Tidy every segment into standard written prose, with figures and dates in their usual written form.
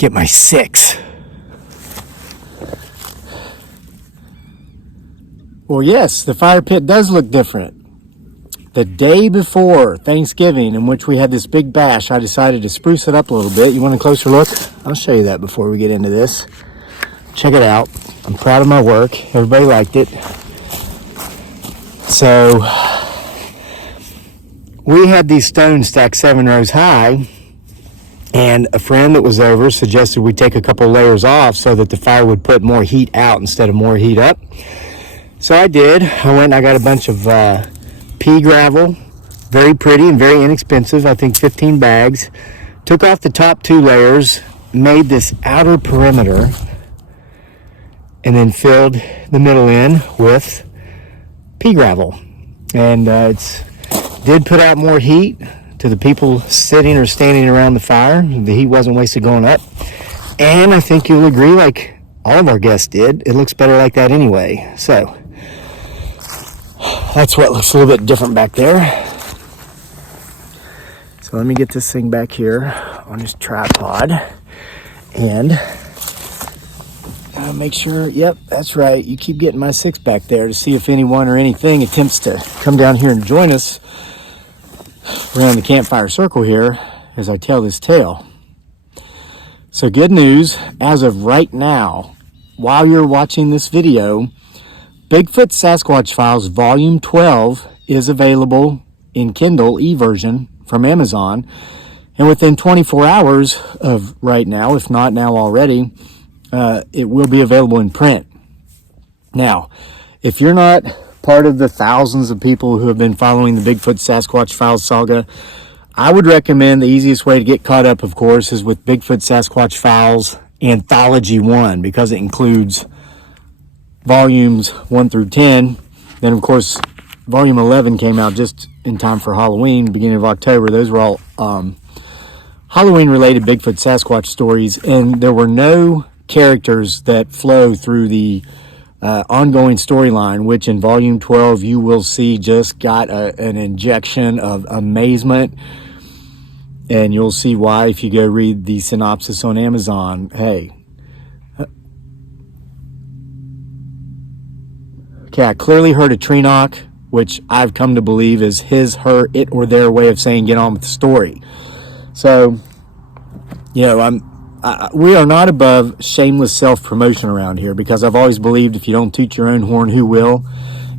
get my 6. Well, yes, the fire pit does look different. The day before Thanksgiving, in which we had this big bash, I decided to spruce it up a little bit. You want a closer look? I'll show you that before we get into this. Check it out. I'm proud of my work. Everybody liked it. So, we had these stones stacked 7 rows high, and a friend that was over suggested we take a couple layers off so that the fire would put more heat out instead of more heat up. So I did. I went and I got a bunch of pea gravel, very pretty and very inexpensive, I think 15 bags. Took off the top 2 layers, made this outer perimeter, and then filled the middle in with pea gravel. And it did put out more heat to the people sitting or standing around the fire. The heat wasn't wasted going up. And I think you'll agree, like all of our guests did, it looks better like that anyway. So that's what looks a little bit different back there. So let me get this thing back here on this tripod and make sure, yep, that's right. You keep getting my 6 back there to see if anyone or anything attempts to come down here and join us around the campfire circle here as I tell this tale. So good news, as of right now, while you're watching this video, Bigfoot Sasquatch Files Volume 12 is available in Kindle e-version from Amazon. And within 24 hours of right now, if not now already, it will be available in print. Now, if you're not part of the thousands of people who have been following the Bigfoot Sasquatch Files saga, I would recommend the easiest way to get caught up, of course, is with Bigfoot Sasquatch Files Anthology 1, because it includes volumes 1 through 10. Then, of course, volume 11 came out just in time for Halloween, beginning of October. Those were all Halloween-related Bigfoot Sasquatch stories, and there were no characters that flow through the ongoing storyline, which in volume 12 you will see just got an injection of amazement, and you'll see why if you go read the synopsis on Amazon. Hey, okay, I clearly heard a tree knock, which I've come to believe is his, her, it, or their way of saying get on with the story. So, you know, we are not above shameless self-promotion around here, because I've always believed if you don't toot your own horn, who will?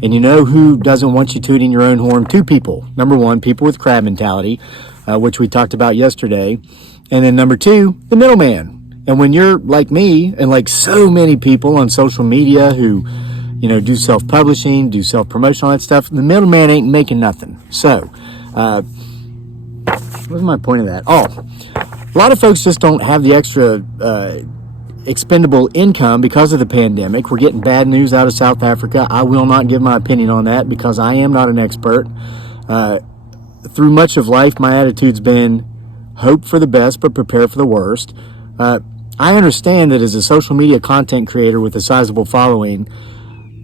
And you know who doesn't want you tooting your own horn? 2 people. Number 1, people with crab mentality, which we talked about yesterday. And then number 2, the middleman. And when you're like me and like so many people on social media who, you know, do self-publishing, do self-promotion, all that stuff, the middleman ain't making nothing. So, what's my point of that? Oh, a lot of folks just don't have the extra expendable income because of the pandemic. We're getting bad news out of South Africa. I will not give my opinion on that because I am not an expert. Through much of life, my attitude's been hope for the best but prepare for the worst. I understand that as a social media content creator with a sizable following,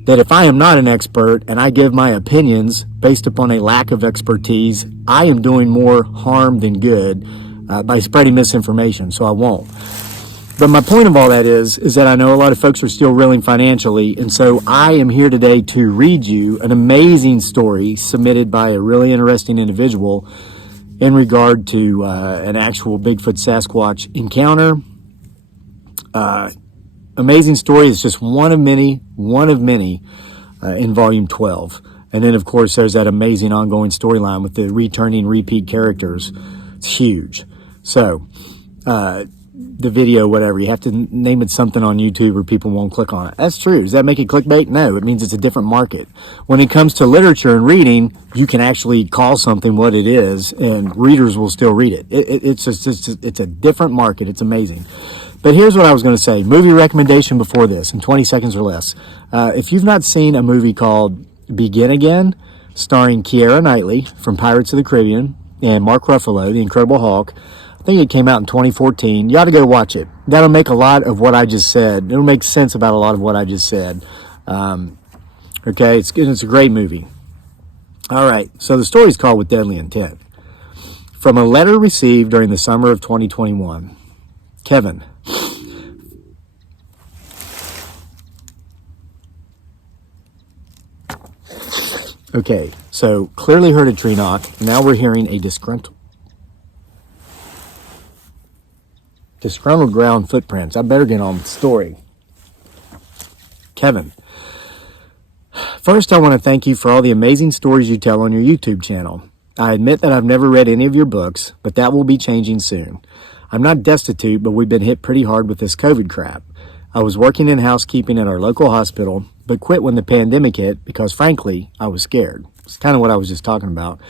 that if I am not an expert and I give my opinions based upon a lack of expertise, I am doing more harm than good by spreading misinformation, so I won't. But my point of all that is that I know a lot of folks are still reeling financially, and so I am here today to read you an amazing story submitted by a really interesting individual in regard to an actual Bigfoot Sasquatch encounter. Amazing story. It's just one of many in volume 12. And then, of course, there's that amazing ongoing storyline with the repeat characters. It's huge. So, the video, whatever, you have to name it something on YouTube or people won't click on it. That's true. Does that make it clickbait? No, it means it's a different market. When it comes to literature and reading, you can actually call something what it is, and readers will still read it. It's a different market. It's amazing. But here's what I was going to say. Movie recommendation before this, in 20 seconds or less. If you've not seen a movie called Begin Again, starring Keira Knightley from Pirates of the Caribbean and Mark Ruffalo, the Incredible Hulk, I think it came out in 2014. You ought to go watch it. That'll make a lot of what I just said. It'll make sense about a lot of what I just said. Okay, it's a great movie. All right, so the story's called With Deadly Intent. From a letter received during the summer of 2021, Kevin, Okay, so clearly heard a tree knock. Now we're hearing a disgruntled ground footprints. I better get on with the story. Kevin, first I want to thank you for all the amazing stories you tell on your YouTube channel. I admit that I've never read any of your books, but that will be changing soon. I'm not destitute, but we've been hit pretty hard with this COVID crap. I was working in housekeeping at our local hospital, but quit when the pandemic hit because, frankly, I was scared. It's kind of what I was just talking about.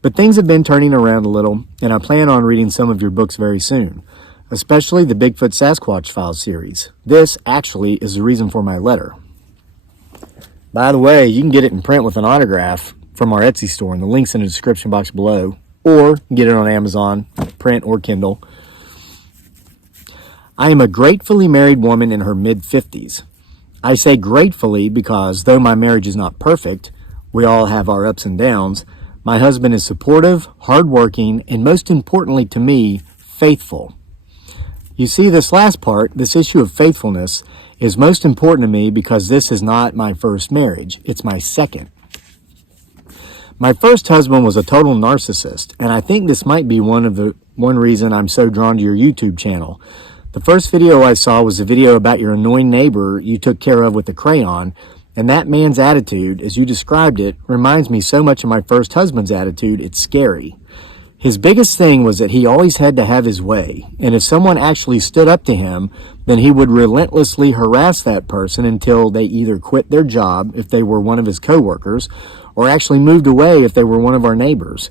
But things have been turning around a little, and I plan on reading some of your books very soon, especially the Bigfoot Sasquatch Files series. This, actually, is the reason for my letter. By the way, you can get it in print with an autograph from our Etsy store, and the link's in the description box below, or get it on Amazon, print or Kindle. I am a gratefully married woman in her mid-50s. I say gratefully because though my marriage is not perfect, we all have our ups and downs, my husband is supportive, hardworking, and most importantly to me, faithful. You see, this last part, this issue of faithfulness, is most important to me because this is not my first marriage, it's my second. My first husband was a total narcissist, and I think this might be one reason I'm so drawn to your YouTube channel. The first video I saw was a video about your annoying neighbor you took care of with a crayon, and that man's attitude, as you described it, reminds me so much of my first husband's attitude, it's scary. His biggest thing was that he always had to have his way, and if someone actually stood up to him, then he would relentlessly harass that person until they either quit their job if they were one of his coworkers, or actually moved away if they were one of our neighbors.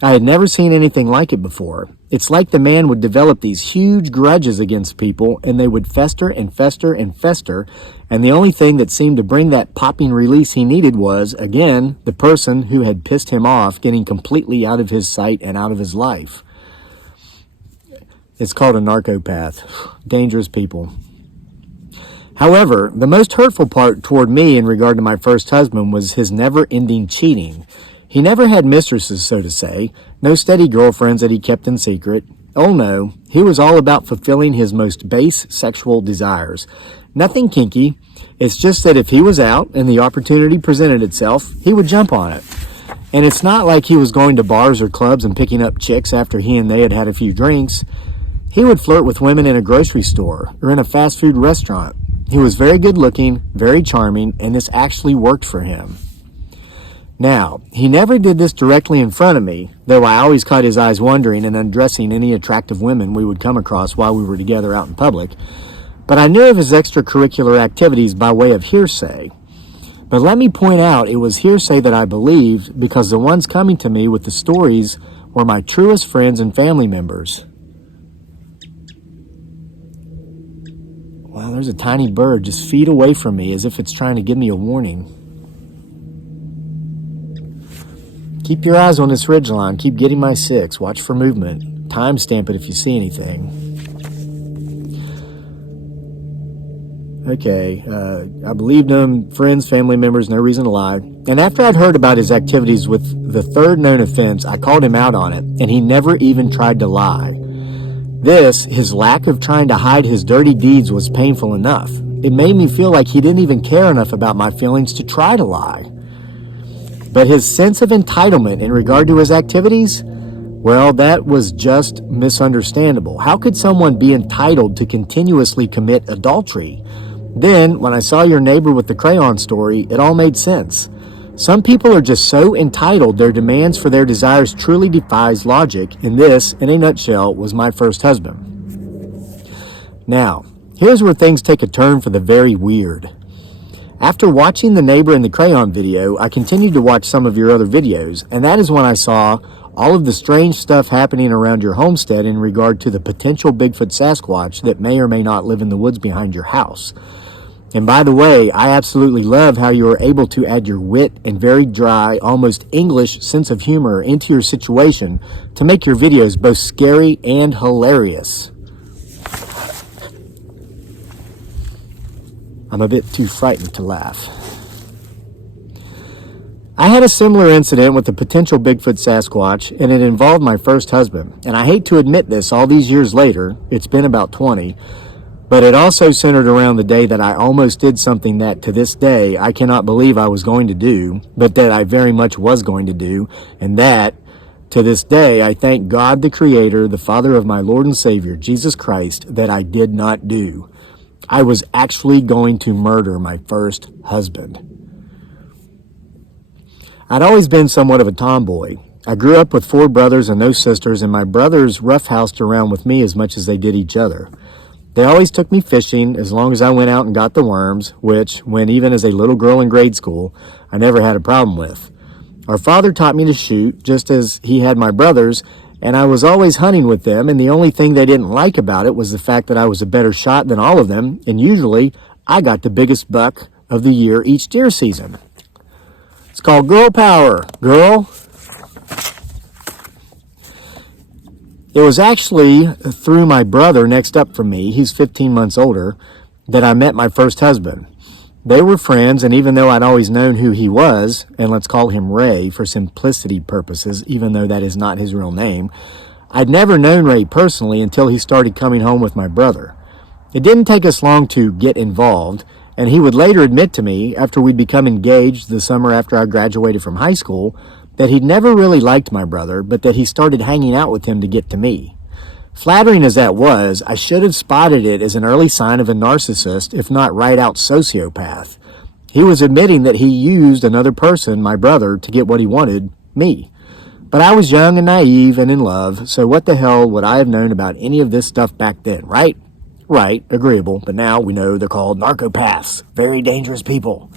I had never seen anything like it before. It's like the man would develop these huge grudges against people, and they would fester and fester and fester, and the only thing that seemed to bring that popping release he needed was, again, the person who had pissed him off getting completely out of his sight and out of his life. It's called a narcopath. Dangerous people. However, the most hurtful part toward me in regard to my first husband was his never-ending cheating. He never had mistresses, so to say, no steady girlfriends that he kept in secret. Oh no, he was all about fulfilling his most base sexual desires. Nothing kinky, it's just that if he was out and the opportunity presented itself, he would jump on it. And it's not like he was going to bars or clubs and picking up chicks after he and they had had a few drinks. He would flirt with women in a grocery store or in a fast food restaurant. He was very good looking, very charming, and this actually worked for him. Now, he never did this directly in front of me, though I always caught his eyes wandering and undressing any attractive women we would come across while we were together out in public. But I knew of his extracurricular activities by way of hearsay. But let me point out, it was hearsay that I believed because the ones coming to me with the stories were my truest friends and family members. Wow, there's a tiny bird just feet away from me as if it's trying to give me a warning. Keep your eyes on this ridgeline. Keep getting my 6. Watch for movement. Timestamp it if you see anything. Okay, I believed him, friends, family members, no reason to lie. And after I'd heard about his activities with the third known offense, I called him out on it, and he never even tried to lie. This, his lack of trying to hide his dirty deeds, was painful enough. It made me feel like he didn't even care enough about my feelings to try to lie. But his sense of entitlement in regard to his activities, well, that was just misunderstandable. How could someone be entitled to continuously commit adultery? Then, when I saw your neighbor with the crayon story, it all made sense. Some people are just so entitled, their demands for their desires truly defies logic, and this, in a nutshell, was my first husband. Now, here's where things take a turn for the very weird. After watching the neighbor in the crayon video, I continued to watch some of your other videos, and that is when I saw all of the strange stuff happening around your homestead in regard to the potential Bigfoot Sasquatch that may or may not live in the woods behind your house. And by the way, I absolutely love how you are able to add your wit and very dry, almost English sense of humor into your situation to make your videos both scary and hilarious. I'm a bit too frightened to laugh. I had a similar incident with the potential Bigfoot Sasquatch, and it involved my first husband. And I hate to admit this all these years later, it's been about 20, But it also centered around the day that I almost did something that to this day I cannot believe I was going to do, but that I very much was going to do, and that to this day I thank God the Creator, the Father of my Lord and Savior, Jesus Christ, that I did not do. I was actually going to murder my first husband. I'd always been somewhat of a tomboy. I grew up with 4 brothers and no sisters, and my brothers roughhoused around with me as much as they did each other. They always took me fishing as long as I went out and got the worms, which, when even as a little girl in grade school, I never had a problem with. Our father taught me to shoot, just as he had my brothers, and I was always hunting with them, and the only thing they didn't like about it was the fact that I was a better shot than all of them, and usually I got the biggest buck of the year each deer season. It's called girl power, girl. It was actually through my brother next up from me, he's 15 months older, that I met my first husband. They were friends, and even though I'd always known who he was, and let's call him Ray for simplicity purposes, even though that is not his real name, I'd never known Ray personally until he started coming home with my brother. It didn't take us long to get involved, and he would later admit to me, after we'd become engaged the summer after I graduated from high school, that he'd never really liked my brother, but that he started hanging out with him to get to me. Flattering as that was, I should have spotted it as an early sign of a narcissist, if not right-out sociopath. He was admitting that he used another person, my brother, to get what he wanted, me. But I was young and naive and in love, so what the hell would I have known about any of this stuff back then, right? Right, agreeable, but now we know they're called narcopaths, very dangerous people.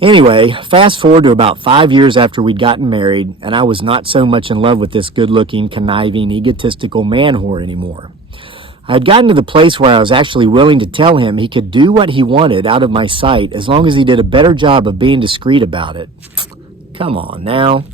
Anyway, fast forward to about 5 years after we'd gotten married, and I was not so much in love with this good-looking, conniving, egotistical man whore anymore. I had gotten to the place where I was actually willing to tell him he could do what he wanted out of my sight as long as he did a better job of being discreet about it. Come on now.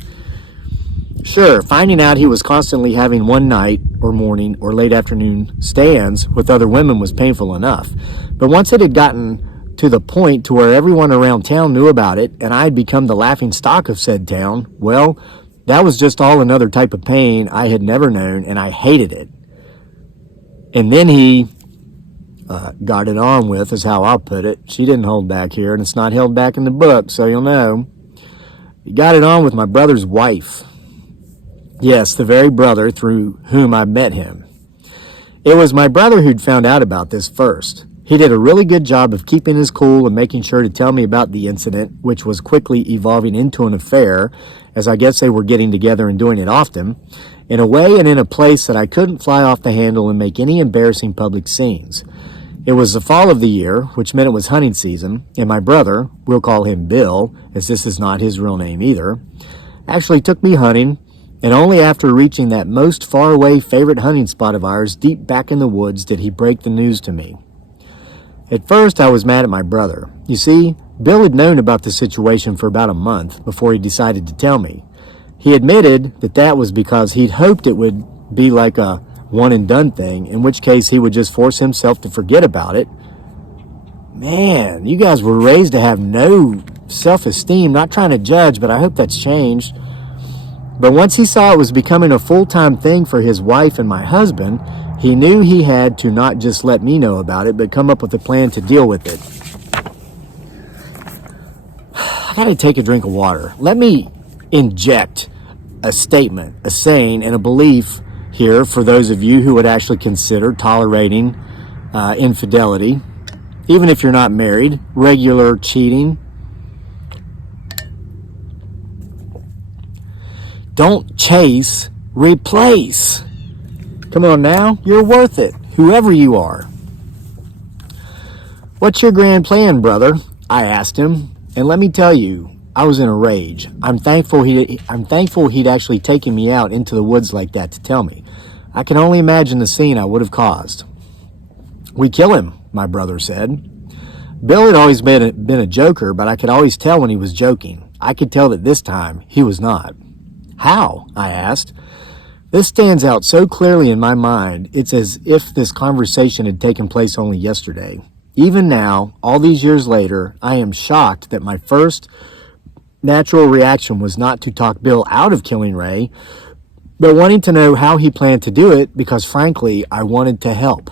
Sure, finding out he was constantly having one night or morning or late afternoon stands with other women was painful enough. But once it had gotten to the point to where everyone around town knew about it and I had become the laughing stock of said town, well, that was just all another type of pain I had never known, and I hated it. And then he got it on with, is how I'll put it. She didn't hold back here, and it's not held back in the book, so you'll know. He got it on with my brother's wife. Yes, the very brother through whom I met him. It was my brother who'd found out about this first. He did a really good job of keeping his cool and making sure to tell me about the incident, which was quickly evolving into an affair, as I guess they were getting together and doing it often, in a way and in a place that I couldn't fly off the handle and make any embarrassing public scenes. It was the fall of the year, which meant it was hunting season, and my brother, we'll call him Bill, as this is not his real name either, actually took me hunting, and only after reaching that most far-away favorite hunting spot of ours deep back in the woods did he break the news to me. At first, I was mad at my brother. You see, Bill had known about the situation for about a month before he decided to tell me. He admitted that that was because he'd hoped it would be like a one-and-done thing, in which case he would just force himself to forget about it. Man, you guys were raised to have no self-esteem. Not trying to judge, but I hope that's changed. But once he saw it was becoming a full-time thing for his wife and my husband, he knew he had to not just let me know about it, but come up with a plan to deal with it. I gotta take a drink of water. Let me inject a statement, a saying, and a belief here for those of you who would actually consider tolerating infidelity, even if you're not married, regular cheating. Don't chase, replace. Come on now, you're worth it, whoever you are. What's your grand plan, brother? I asked him, and let me tell you, I was in a rage. I'm thankful he'd actually taken me out into the woods like that to tell me. I can only imagine the scene I would have caused. We kill him, my brother said. Bill had always been a joker, but I could always tell when he was joking. I could tell that this time he was not. How? I asked. This stands out so clearly in my mind, it's as if this conversation had taken place only yesterday. Even now, all these years later, I am shocked that my first natural reaction was not to talk Bill out of killing Ray, but wanting to know how he planned to do it because, frankly, I wanted to help.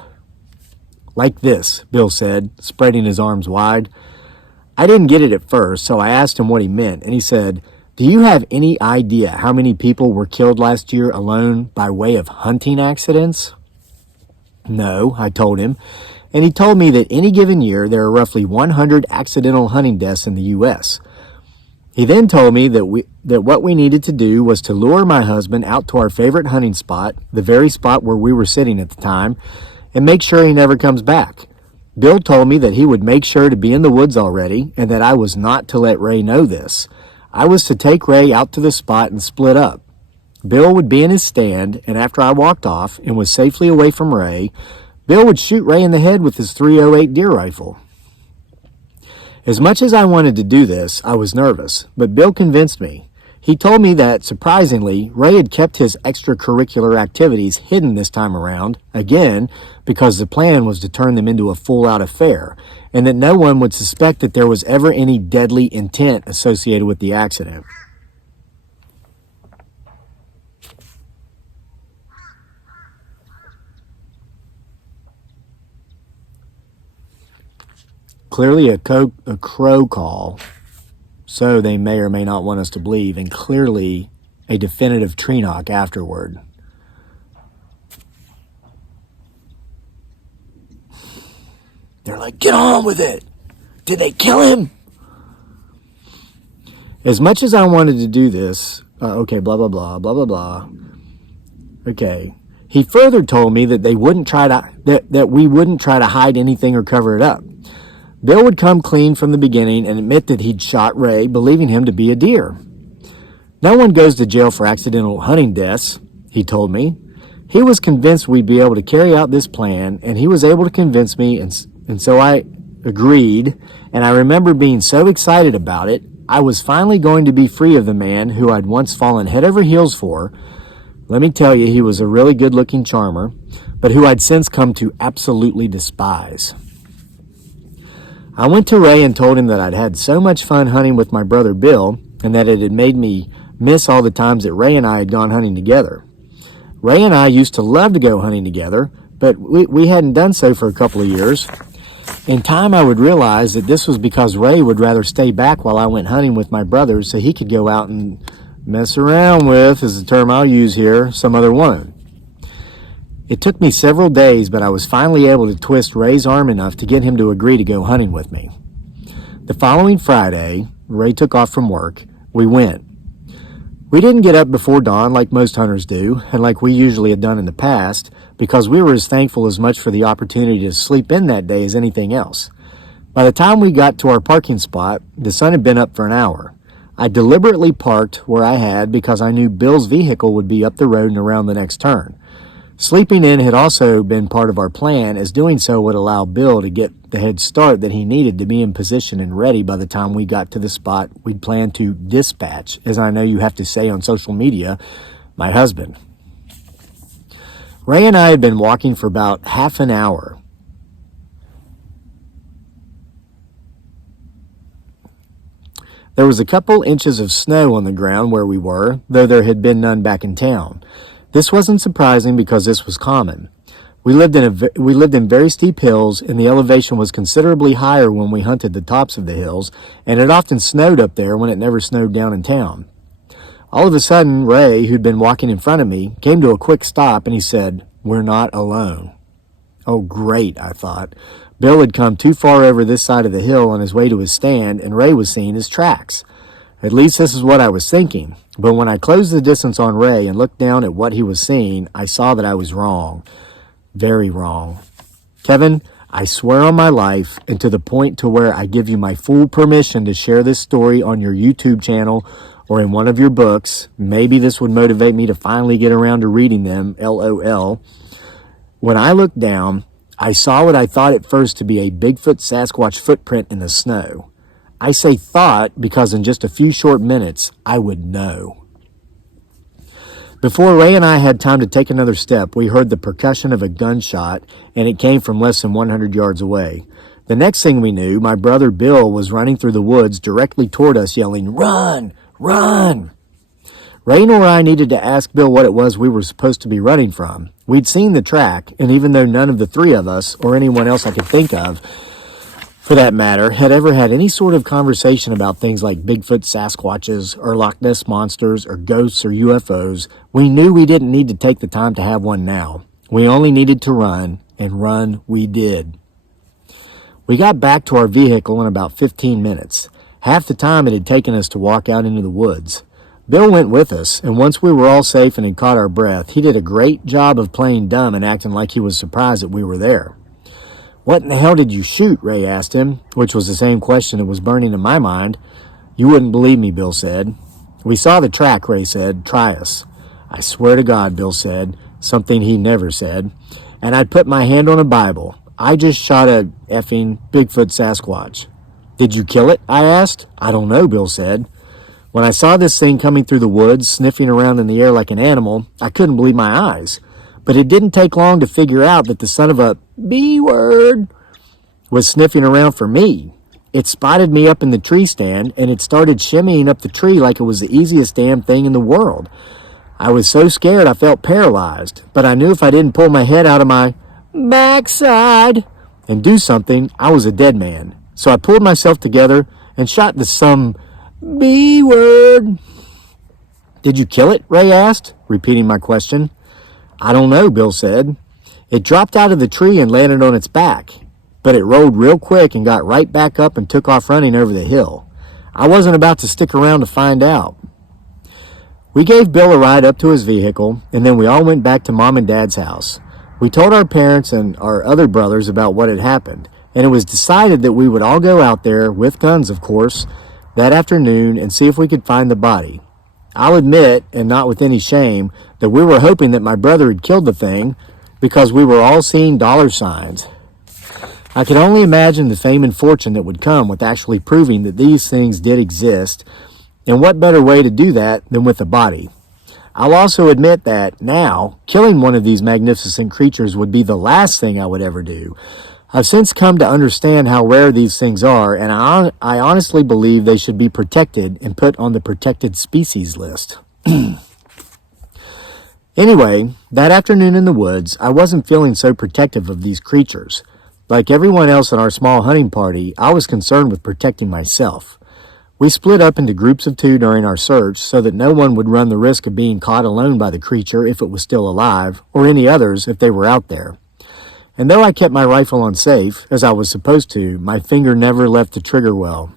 Like this, Bill said, spreading his arms wide. I didn't get it at first, so I asked him what he meant, and he said, "Do you have any idea how many people were killed last year alone by way of hunting accidents?" "No," I told him, and he told me that any given year there are roughly 100 accidental hunting deaths in the U.S. He then told me that what we needed to do was to lure my husband out to our favorite hunting spot, the very spot where we were sitting at the time, and make sure he never comes back. Bill told me that he would make sure to be in the woods already and that I was not to let Ray know this. I was to take Ray out to the spot and split up. Bill would be in his stand, and after I walked off and was safely away from Ray, Bill would shoot Ray in the head with his .308 deer rifle. As much as I wanted to do this, I was nervous, but Bill convinced me. He told me that, surprisingly, Ray had kept his extracurricular activities hidden this time around, again, because the plan was to turn them into a full-out affair, and that no one would suspect that there was ever any deadly intent associated with the accident. Clearly a crow call, so they may or may not want us to believe, and clearly a definitive tree knock afterward. They're like, "Get on with it! Did they kill him?" As much as I wanted to do this, okay, blah, blah, blah, blah, blah, blah. Okay. He further told me that we wouldn't try to hide anything or cover it up. Bill would come clean from the beginning and admit that he'd shot Ray, believing him to be a deer. "No one goes to jail for accidental hunting deaths," he told me. He was convinced we'd be able to carry out this plan, and he was able to convince me, and so I agreed, and I remember being so excited about it. I was finally going to be free of the man who I'd once fallen head over heels for. Let me tell you, he was a really good-looking charmer, but who I'd since come to absolutely despise. I went to Ray and told him that I'd had so much fun hunting with my brother Bill, and that it had made me miss all the times that Ray and I had gone hunting together. Ray and I used to love to go hunting together, but we hadn't done so for a couple of years. In time, I would realize that this was because Ray would rather stay back while I went hunting with my brothers so he could go out and mess around with, is the term I'll use here, some other woman. It took me several days, but I was finally able to twist Ray's arm enough to get him to agree to go hunting with me. The following Friday, Ray took off from work. We went. We didn't get up before dawn like most hunters do, and like we usually had done in the past, because we were as thankful as much for the opportunity to sleep in that day as anything else. By the time we got to our parking spot, the sun had been up for an hour. I deliberately parked where I had because I knew Bill's vehicle would be up the road and around the next turn. Sleeping in had also been part of our plan, as doing so would allow Bill to get the head start that he needed to be in position and ready by the time we got to the spot we'd planned to dispatch, as I know you have to say on social media, my husband. Ray and I had been walking for about half an hour. There was a couple inches of snow on the ground where we were, though there had been none back in town. This wasn't surprising because this was common. We lived in very steep hills, and the elevation was considerably higher when we hunted the tops of the hills, and it often snowed up there when it never snowed down in town. All of a sudden, Ray, who'd been walking in front of me, came to a quick stop, and he said, "We're not alone." Oh, great, I thought. Bill had come too far over this side of the hill on his way to his stand, and Ray was seeing his tracks. At least this is what I was thinking. But when I closed the distance on Ray and looked down at what he was seeing, I saw that I was wrong. Very wrong. Kevin, I swear on my life, and to the point to where I give you my full permission to share this story on your YouTube channel or in one of your books. Maybe this would motivate me to finally get around to reading them, LOL. When I looked down, I saw what I thought at first to be a Bigfoot Sasquatch footprint in the snow. I say thought because in just a few short minutes, I would know. Before Ray and I had time to take another step, we heard the percussion of a gunshot, and it came from less than 100 yards away. The next thing we knew, my brother Bill was running through the woods directly toward us, yelling, "Run! Run!" Ray nor I needed to ask Bill what it was we were supposed to be running from. We'd seen the track, and even though none of the three of us, or anyone else I could think of, for that matter, had ever had any sort of conversation about things like Bigfoot, Sasquatches, or Loch Ness monsters, or ghosts, or UFOs, we knew we didn't need to take the time to have one now. We only needed to run, and run we did. We got back to our vehicle in about 15 minutes. Half the time it had taken us to walk out into the woods. Bill went with us, and once we were all safe and had caught our breath, he did a great job of playing dumb and acting like he was surprised that we were there. "What in the hell did you shoot?" Ray asked him, which was the same question that was burning in my mind. "You wouldn't believe me," Bill said. "We saw the track," Ray said. "Try us." "I swear to God," Bill said, something he never said, "and I'd put my hand on a Bible. I just shot a effing Bigfoot Sasquatch." "Did you kill it?" I asked. "I don't know," Bill said. "When I saw this thing coming through the woods, sniffing around in the air like an animal, I couldn't believe my eyes. But it didn't take long to figure out that the son of a B-word was sniffing around for me. It spotted me up in the tree stand, and it started shimmying up the tree like it was the easiest damn thing in the world. I was so scared I felt paralyzed, but I knew if I didn't pull my head out of my backside and do something, I was a dead man. So I pulled myself together and shot the some B-word." "Did you kill it?" Ray asked, repeating my question. "I don't know," Bill said. "It dropped out of the tree and landed on its back, but it rolled real quick and got right back up and took off running over the hill. I wasn't about to stick around to find out." We gave Bill a ride up to his vehicle, and then we all went back to Mom and Dad's house. We told our parents and our other brothers about what had happened, and it was decided that we would all go out there, with guns of course, that afternoon and see if we could find the body. I'll admit, and not with any shame, that we were hoping that my brother had killed the thing because we were all seeing dollar signs. I could only imagine the fame and fortune that would come with actually proving that these things did exist, and what better way to do that than with a body. I'll also admit that now, killing one of these magnificent creatures would be the last thing I would ever do. I've since come to understand how rare these things are, and I honestly believe they should be protected and put on the protected species list. Anyway, that afternoon in the woods, I wasn't feeling so protective of these creatures. Like everyone else in our small hunting party, I was concerned with protecting myself. We split up into groups of 2 during our search so that no one would run the risk of being caught alone by the creature if it was still alive, or any others if they were out there. And though I kept my rifle on safe, as I was supposed to, my finger never left the trigger well.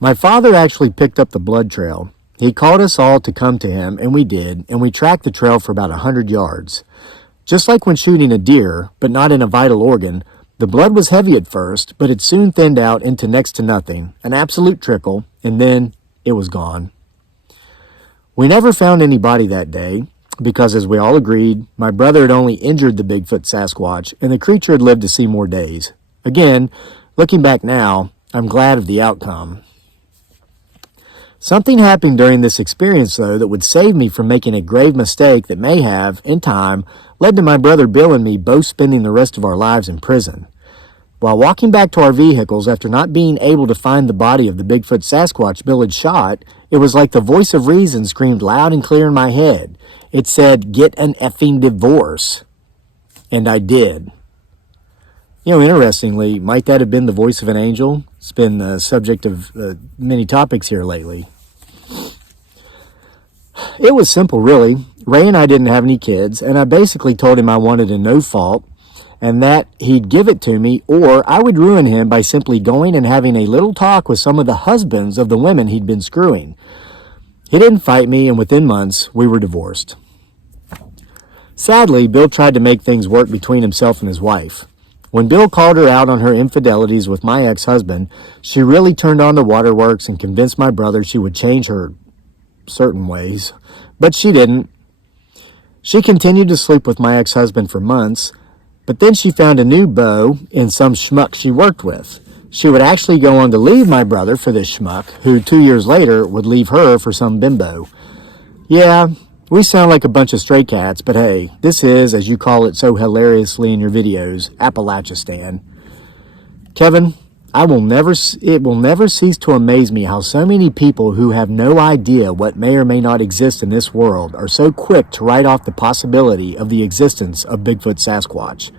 My father actually picked up the blood trail. He called us all to come to him, and we did, and we tracked the trail for about 100 yards. Just like when shooting a deer, but not in a vital organ, the blood was heavy at first, but it soon thinned out into next to nothing, an absolute trickle, and then it was gone. We never found any body that day, because as we all agreed, my brother had only injured the Bigfoot Sasquatch, and the creature had lived to see more days. Again, looking back now, I'm glad of the outcome. Something happened during this experience, though, that would save me from making a grave mistake that may have, in time, led to my brother Bill and me both spending the rest of our lives in prison. While walking back to our vehicles after not being able to find the body of the Bigfoot Sasquatch Bill had shot, it was like the voice of reason screamed loud and clear in my head. It said, "Get an effing divorce." And I did. Interestingly, might that have been the voice of an angel? It's been the subject of many topics here lately. It was simple, really. Ray and I didn't have any kids, and I basically told him I wanted a no-fault, and that he'd give it to me, or I would ruin him by simply going and having a little talk with some of the husbands of the women he'd been screwing. He didn't fight me, and within months, we were divorced. Sadly, Bill tried to make things work between himself and his wife. When Bill called her out on her infidelities with my ex-husband, she really turned on the waterworks and convinced my brother she would change her certain ways. But she didn't. She continued to sleep with my ex-husband for months, but then she found a new beau in some schmuck she worked with. She would actually go on to leave my brother for this schmuck, who 2 years later would leave her for some bimbo. Yeah, we sound like a bunch of stray cats, but hey, this is, as you call it so hilariously in your videos, Appalachistan. Kevin, It will never cease to amaze me how so many people who have no idea what may or may not exist in this world are so quick to write off the possibility of the existence of Bigfoot Sasquatch.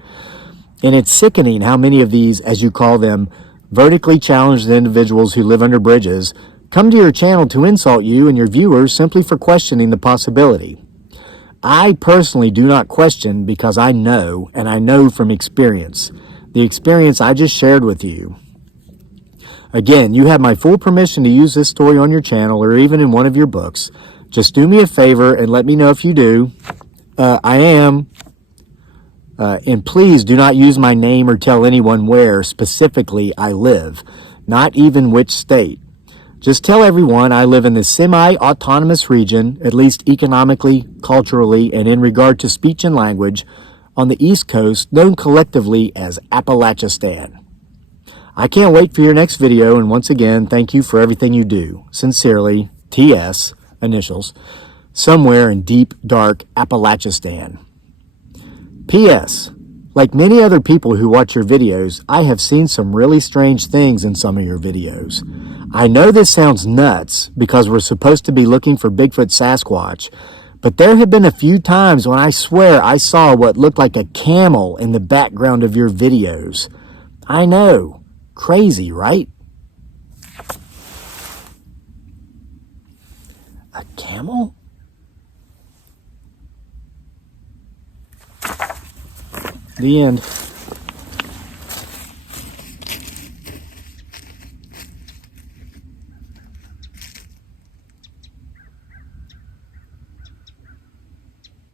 And it's sickening how many of these, as you call them, vertically challenged individuals who live under bridges come to your channel to insult you and your viewers simply for questioning the possibility. I personally do not question because I know, and I know from experience, the experience I just shared with you. Again, you have my full permission to use this story on your channel or even in one of your books. Just do me a favor and let me know if you do. And please do not use my name or tell anyone where specifically I live, not even which state. Just tell everyone I live in this semi-autonomous region, at least economically, culturally, and in regard to speech and language, on the East Coast, known collectively as Appalachistan. I can't wait for your next video, and once again, thank you for everything you do. Sincerely, TS, initials, somewhere in deep, dark Appalachistan. P.S. Like many other people who watch your videos, I have seen some really strange things in some of your videos. I know this sounds nuts because we're supposed to be looking for Bigfoot Sasquatch, but there have been a few times when I swear I saw what looked like a camel in the background of your videos. I know. Crazy, right? A camel? The end.